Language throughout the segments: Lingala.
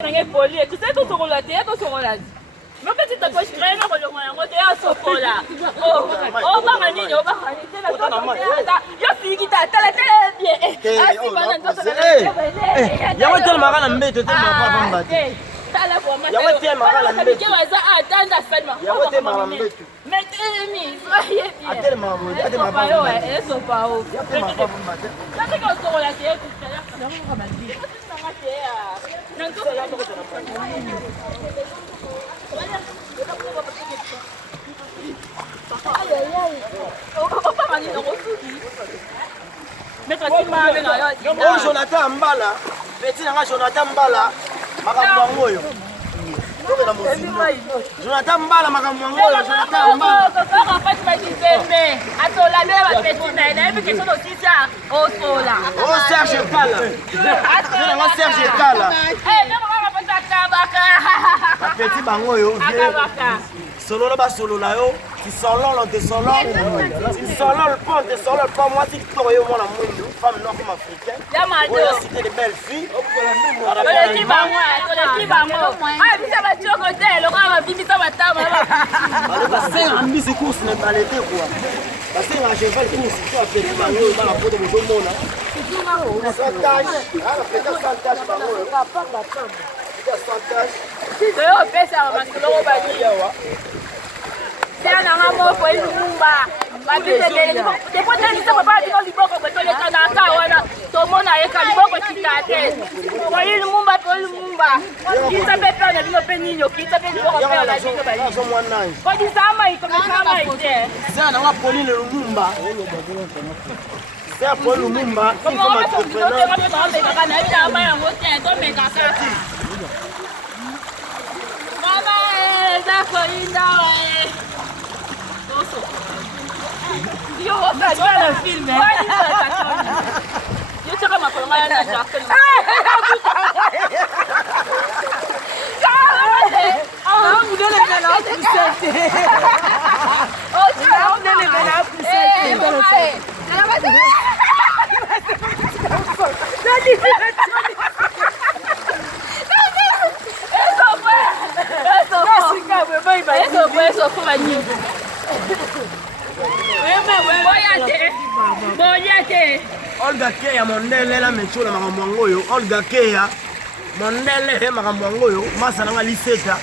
poli tu sais tout sur la tête tout sur la mais petit ta poche traîne ko lo ngwana ngote ya sokola oh ba manini oh ba manini la tota yo fiki ta tala tala bien asi bana ndoto ya wote magana mbeto te mama mbate tala kwa mama ya wote magana mbeto ke waza atanda salma ya wote magana mbeto metemi soyez bien atele mama atele mama eso pa o ya te mama mbate ça que sur la tête tout à l'heure ça va pas dire oh Jonathan Mbala petit nanga Jonathan Mbala makambo ngoyo tokela mozinga Jonathan Mbala makambo ngoyo Jonathan Mbala papa papa pas dit bébé atola beba petit na ina ebi question aussi ça oh sola oh Serge Kala nanga Serge Kala même papa pas tabaka petit bangoyo solo ba solo la yo ti solo te solo ti solo le pont te solo le pont moi ti to yo mona mundu femme nord comme africaine on a cité de belles filles le qui va moi ah bisa ba choko te le kwa ba bibi ta batama ba c'est un mise course ne balete quoi parce que la cheval course toi petit bangoyo ba la photo mo mona santage ah peut-être santage bangoyo papa la chambre santage yo pesa makilo ba yawa c'est un amour pour une mumba. Ma vie est des fois tu sais pas dire du boko que tu les as dans ta wana. Tout le monde a eu un boko qui t'a tête. Pour une mumba pour une mumba. Qui s'appelle pas de nos pénino, qui s'appelle du boko faire la vie de Bali. Quand tu sama il comme sama il est. C'est un amour pour le mumba. C'est un pour le mumba. Comment on va faire ça? Mama, d'accord, yo on le film yo tu vas m'appeler na Jacques ah vous donnez le là poussette oh tu vas vous donnez le là poussette Olga Keya mondele la mechola makambo ngoyo Olga Keya mondele makambo ngoyo masa nanga liseta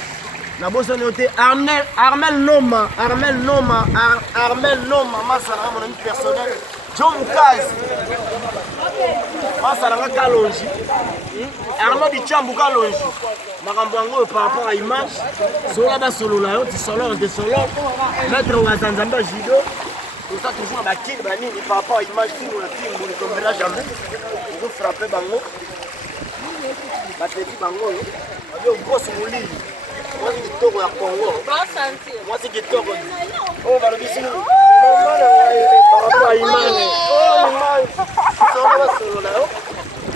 na boso noté Armel Noma masa nanga mon ami personnel John Mukaz masa nanga Kalonji Arnaud Dichambu Kalonji makambo ngoyo par rapport à image sola ba solo la yo ti solo de solo maître wa Zanzamba Jido. Tout ça toujours à qui par rapport à l'image si nous ne tombera jamais. Vous frappez bango. La petite bango. On dit grosse mouli. Moi c'est qui toko ya Congo. Moi c'est qui toko. Oh va le dire par rapport à l'image. Oh image. Ça va solo là.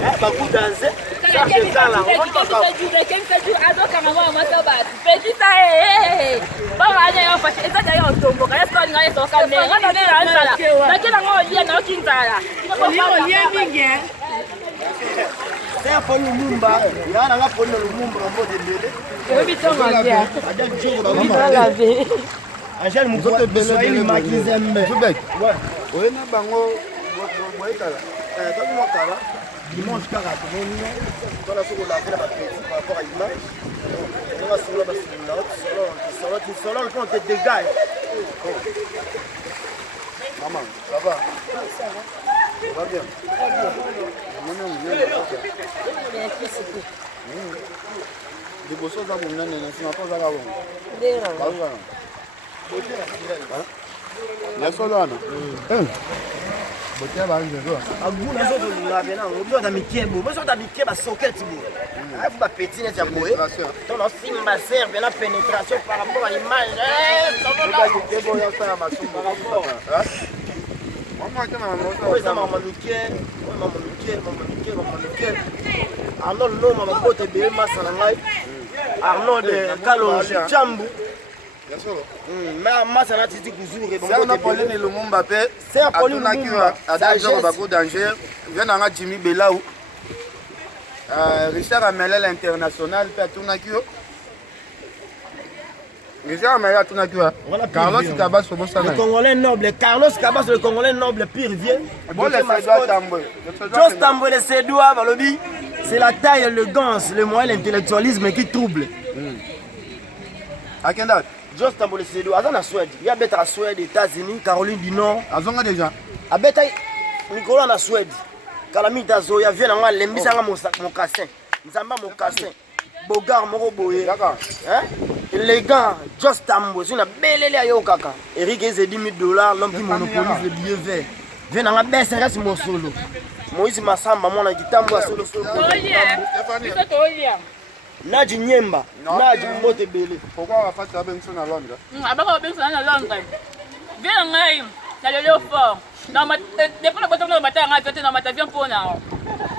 Eh ba coup danser. Ça c'est ça là. On va pas. Petit ça eh ba ngane yo fa eza dayo ntombo ka yeso ngane so ka menga na nzala nakela ngo lia na kinzala lia mingi c'est pour Lumumba ngana nga pour Lumumba ngo de bele obi tonga lia ada jiro ba laver Angel mukote bele makizembe Tubek ouais oye na bango boyekala toki mokala dimanche kaka tomoni tona soko la vela ba petit par rapport à image on va sur la base solo le compte des gars maman ça va ça va bien liboso za monene na nsima mpo ozaka bongo lesolo wana botia banzezo aguna soto ngabe na ngo ta mikebo mo soto mikeba socket bo afu ba petit net ya boye ton simba serve na pénétration par rapport à l'image ça va là mikebo ya sa masumbu par rapport maman kana oui ça maman Mikel Arnold no mama bote be masala ngai Arnold Kalonji Chambu masala titi kuzuri c'est un Pauline Lumumba pe c'est un Pauline Lumumba ada genre ba danger vient na Jimmy Belau Richard Amelel international pe atunaki yo. Richard Amelel atunaki yo. Carlos Cabas le Congolais noble, Carlos Cabas le Congolais noble pire vient. Bon le Sédois Tamboué. Jos Tamboué le Sédois balobi, c'est la taille, l'élégance, le moyen l'intellectualisme qui trouble. Akenda Jos Tamboué le Sédois, azan na Suède. Il y a beta à Suède, États-Unis, Caroline du Nord. azonga déjà. A beta Nicolas na Suède. Kalamita Zoya vient en lembisa nga mokassin. Nzamba mokassin. Bogar moko boye. D'accord. Hein? Élégant, Jos Tamboué, c'est une belle ayo kaka. Eric c'est $10 000, l'homme qui monopolise le billet vert. Vient en baisse reste mon solo. Moïse Massamba mon kitambo solo solo. Naji Nyemba, Naji Mbote Belé. Pourquoi on va faire ça benso na Londres? Abaka benso na Londres. Viens ngai na le fort. Dans ma depuis le bâton de matin ngai fait dans ma avion pour na.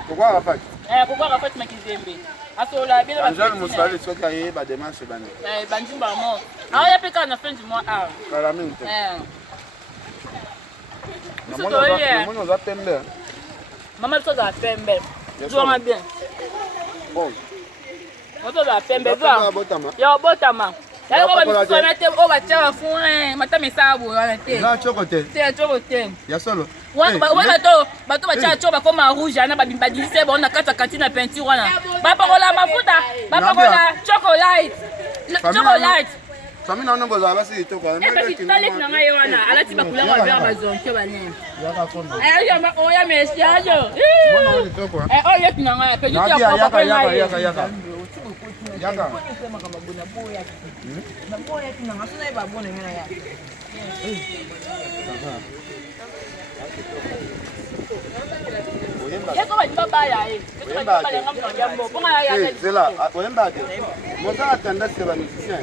Pourquoi on va faire? Pourquoi on va faire Makizembe? Asola bien ba. Angel Moussali soit carré ba démarche bande. Bandimba mo. Ah ya peka na fin du mois ah. Calamine. Maman nous a pembe. Maman so za pembe. Jouons bien. Bon. Moto za pembe va. Ya botama. Ya ko ba mi so mete o ba cha fun mata mi sabu na te. Là chocoté. Te chocoté. Ya solo. Wa bato ba cha choba comme rouge na ba bimbadise ba on na kata katina peinture wana. Ba pakola mafuta, ba pakola chocolate. Chocolate. Famille non boza ba si to kwa. Parce que talik na ngai wana alati ba couleur ba vert ba zonke ba ne. Ya ba o ya mesi ajo. Mona ni to kwa. O yek na ngai pe Yaka. C'est là, oyemba te. Moza atanda se ba musicien.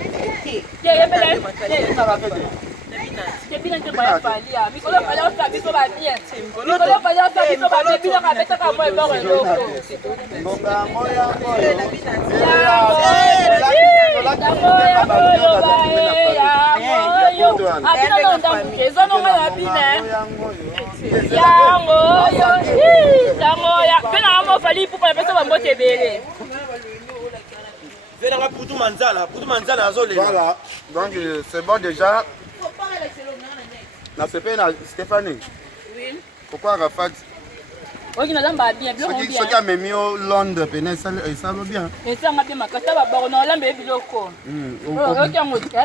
Voilà, donc c'est bon déjà. C'est pas Stéphanie. Oui. Pourquoi Rafat? Oui, nous allons bien. Ce qui a mis au Londres, ça va bien. Et ça m'a bien marqué. Ça va bien. On a l'ambé biloko. Ok, on va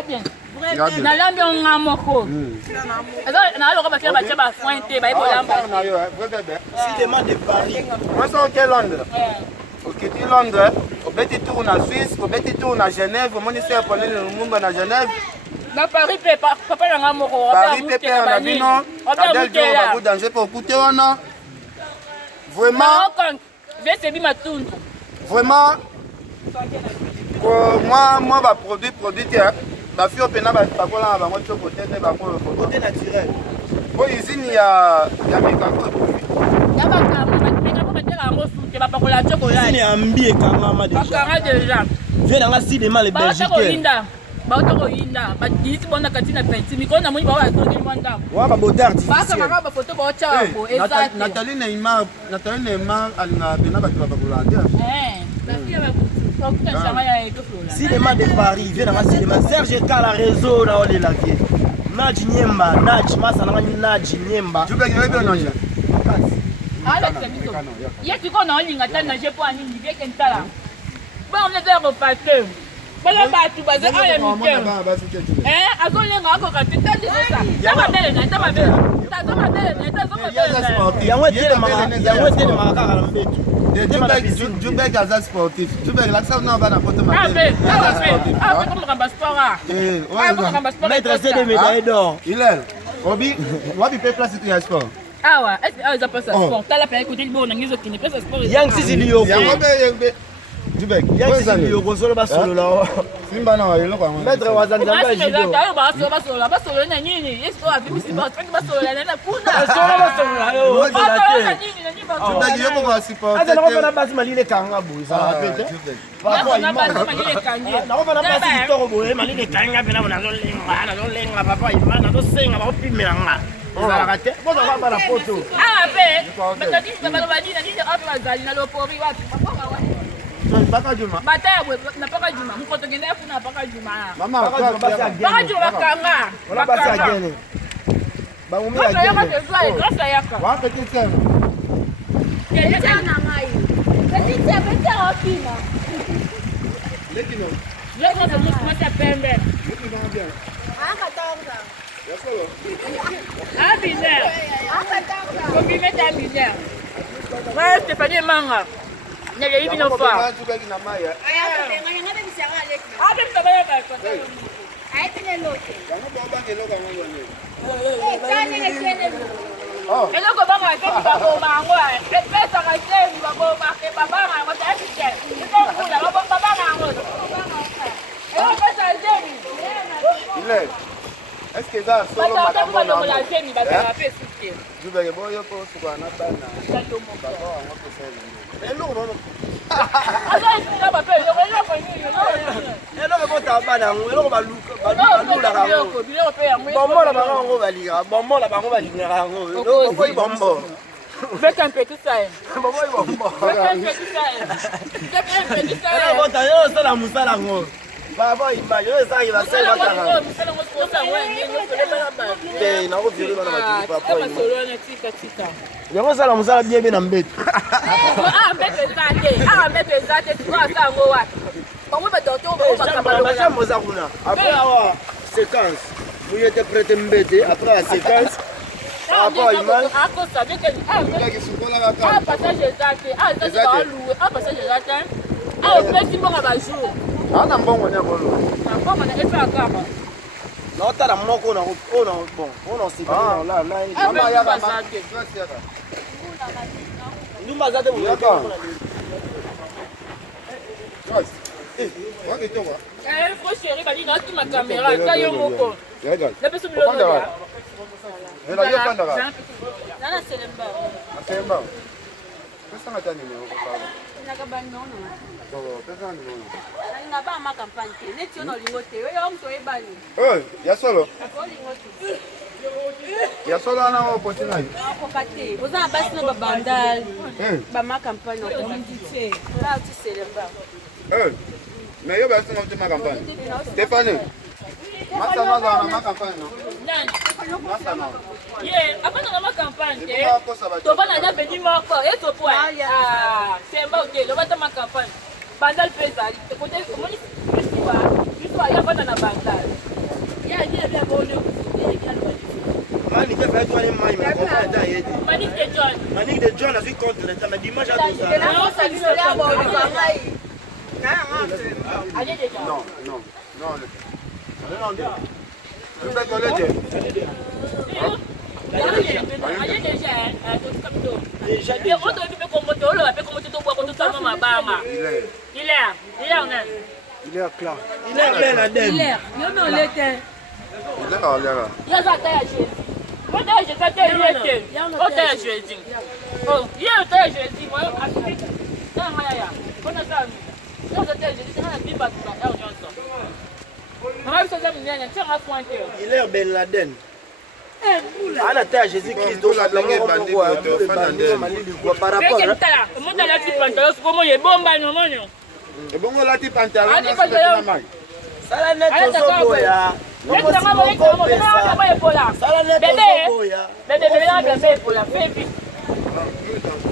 bien. Na l'ambé on a moko. Na alors on va faire battre ba pointe ba ibo lamba. Si demande de Paris. Moi c'est OK Londres. OK, tu Londres, au petit tour en Suisse, au petit tour en Genève, mon ici à parler le monde en Genève. Na Paris papa na moko. Paris pépé on a vu non. Adèle Dio va vous danger pour écouter on a. Vraiment. Vraiment. Moi va produire ma fille au pénal va pas là va moi côté côté naturel. Bon ici il y a mécaco. Ya ba ka mécaco metela ngo soute ba pakola chocolat. Ici ni ambié kangama déjà. Bakara déjà. Viens dans cinéma les Belgiques. Ba to yinda ba disi bona katina penti mi kona muni ba wa to ni mwanda. Wa ba botar. Ba ka ba photo ba cha ko exact. Nathalie Neymar alina bena ba ba pakola. Ba fia ba ko chama ya to flola. Cinéma de Paris, viens dans cinéma Serge Kala réseau na ole la vie. Naji Nyemba, Naji Masa na Naji Nyemba. Tu peux gagner bien non. Alex Mito. Yeki ko na olinga tana je po ani ni bien kentala. Ba on est dans le pâté. Bala batu baza aya mikem. Azolenga akoka titandi ça. Tama bele na tama bele. Tama bele na tama bele. Yango tele maka kala mbetu. Djubek aza sportif. Djubek la ça non va na poto ma. Comme kamba sport. Maître c'est des médailles d'or. Il est. Obi, wapi pe place tu sport. Ah ouais, est-ce que ça passe sport? Tala pa écouter le bon ngizo qui ne passe sport. Yang sisi liyo. Yango Djubek, Yang sisi liyo konsolo ba solo la. Simba na yelo kwa. Maître wazanzamba jido. Ba solo na nini? Est-ce que avi si ba solo na kuna? Solo ba solo la yo. Djubek yoko kwa support. Ata na na basi malile kanga bu ça rapete. Papa ima. Na ko na basi toro boye malile kanga bena na zo lenga papa ima na zo senga ba opimela nga. Ça raté. Bon on va pas la photo. Ah pe. Parce que tu vas pas dire na dit entre la zali na lo pori wa. Baka Juma. Bataya na paka Juma. Mkoto ngende kuna paka Juma. Mama, Paka Juma bakanga. On passe à Guinée. Bah, on met à Guinée. Grâce à Yaka. Wa petit sœur. Petit na ngai. Petit sœur, petit rapina. Lekino. Je vais commencer à pembe. Lekino bien. Ah, katonga. Yasolo. Ah, binaire. Ah, katonga. Kobi meta binaire. Ouais, Stéphanie Manga. Nele hivi no fa. Mama tu baki na maya. Ah, tu sabaya ba ko. Ai tene lote. Yango baba ngelo ka ngolo ni. Kani ngene. Oh. Eloko banga ke ba ko mango. Pesa ka teni ba ko ba ke baba ngo ta sike. Iko kula ba baba ngo. Eloko pesa teni. Ile. Est-ce que ça solo Ba makambo ba na? ko la teni ba ka pesa sike. Jube ke boyo ko suka na bana. Baba wango pesa ni. Eloko nono. Asa isika ba pe eloko ni. Eloko bota bana ngo, eloko baluka, balula ngo. Biloko pe yango. Bombo la bango ngo balira, bombo la bango balira ngo. Eloko ko bombo. Fais un peu tout ça. Bombo bombo. Fais un peu tout ça. Fais un peu tout ça. Eloko bota yo sala musala ngo. Baba imba yo sa iba se batanga. Eh, na ko viri bana batiki papa imba. Yango sala musala bien bien na mbeto. Ah, mbeto zate. Ah, mbeto zate. Tu vas ça ngo wapi? Comment va docteur va Chamba ba chamba za kuna. Après awa séquence. Vous êtes prêt mbete après la séquence. Papa imba. Ah, ko sabe que ah, Baki sukola kaka. ah passage zate. Ah, zate va louer. Ah, passage zate. Ah, petit bon ba jour. Ana mbongo nya bolo. Na kama na epa kama. Na tara moko na bon, on se Ah, là. mama ya ba zate. Ndumba zate mu Yaka. Yes. Waki toka. Eh, faut chérie, ba dina tu ma caméra, ta yo moko. Regarde. Na peso biloko ya. Ela yo pandara. Nana selemba. Asemba. Pesa ngata nini ukupala? nakabanono To pesa nini? alinga ba ma campagne te neti ono lingo te yo mto ebani Eh, ya solo. olingo te Ya solo ana opoti nai. akoka te oza na basi no babandali ba ma campagne okomiti te ola oti selemba Mais yo basi ngomte ma campagne. Stéphane. Masa na na ma campagne no. Nani? Masa na. Ye, apana na ma campagne te. Iko ko sabati. To bana na pedi moko, e to po. Ah, semba oke, lo bata ma campagne. Bandal pesa, te kote komoni Iwa ya bana na bandal. Ya ni ya bone ku. Mani ke fait toi les mains, mais comment t'as aidé? Mani de John. Mani de John a vu contre l'état, mais dimanche à tout ça. Na osa ni so ya bone ku ngai. Aje de John. Non, non. Non. Non. Tu peux coller. Aje deja, to kapito. Deja de oto pe como to lo pe como to bo ko to sama mabanga. Il est on est. Il est clair. Il est plein la dème. Yo no lete. Il est en l'air. Ya za ta ya Jésus. Mo ta ya ta te lete. O ta ya Jésus. Oh, ya ta ya Jésus mo Afrique. Ta ma ya. Bona sa mi. Ya ta ya Jésus na biba tu ba El Johnson. Mama biso za mnyanya tira pointe. Il est Ben Laden. À la terre Jésus-Christ, donc la langue est bandée par rapport à mon la petite pantalon, comment il est bon, non? Et bon, on l'a dit pantalon. Ça la net au soboya.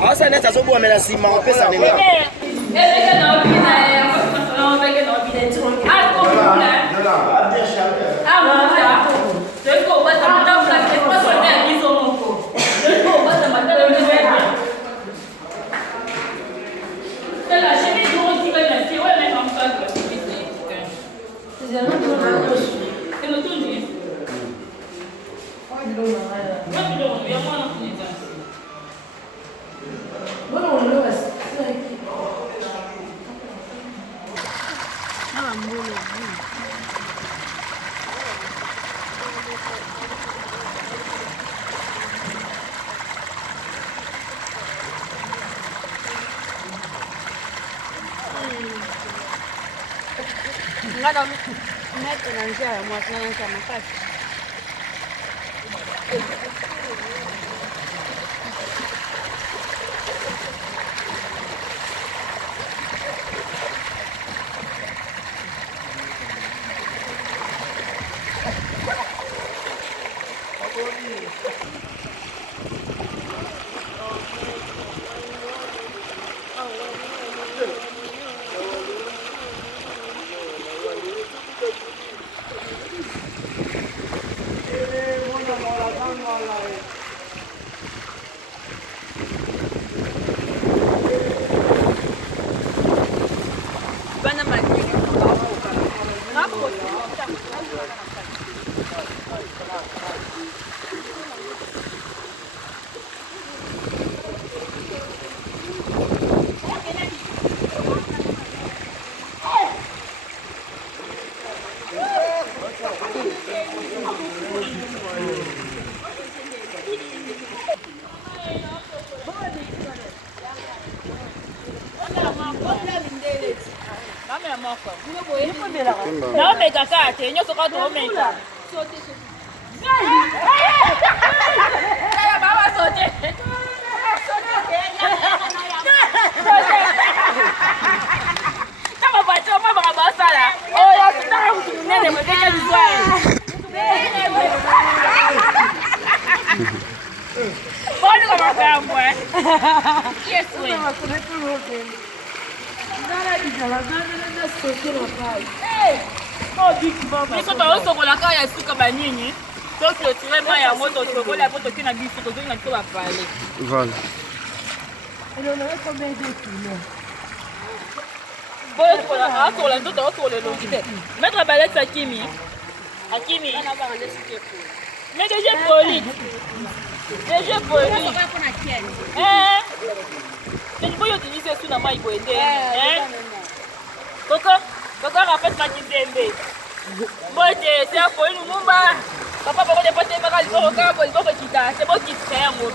Ah, ça net à soboya, mais la ciment, on peut s'en aller. ngada mete na njia ya mwasi na ncha makasi Não, mega cara, tem eu só quero aumenta. Vamos soltar. Tava batendo uma bagunça lá. Olha, tu tá com nele, mas deixa de zoar. Olha como é que é, amor. Que é isso aí? Isso tá o soco lá cara suka banini. Donc le tirer mai ya moto soco la moto qui na biso to na to ba parler. Voilà. Bon pour la pour la tout pour le longité. Mettre balette à Kimi. Akimi. Mais déjà poli. Déjà poli. Mais faut utiliser sous na mai boende. Koko rafet makizembe. Bote c'est à poli lumumba. Papa papa de pote makali koko kaka poli koko kita. C'est bon qui fait un mot.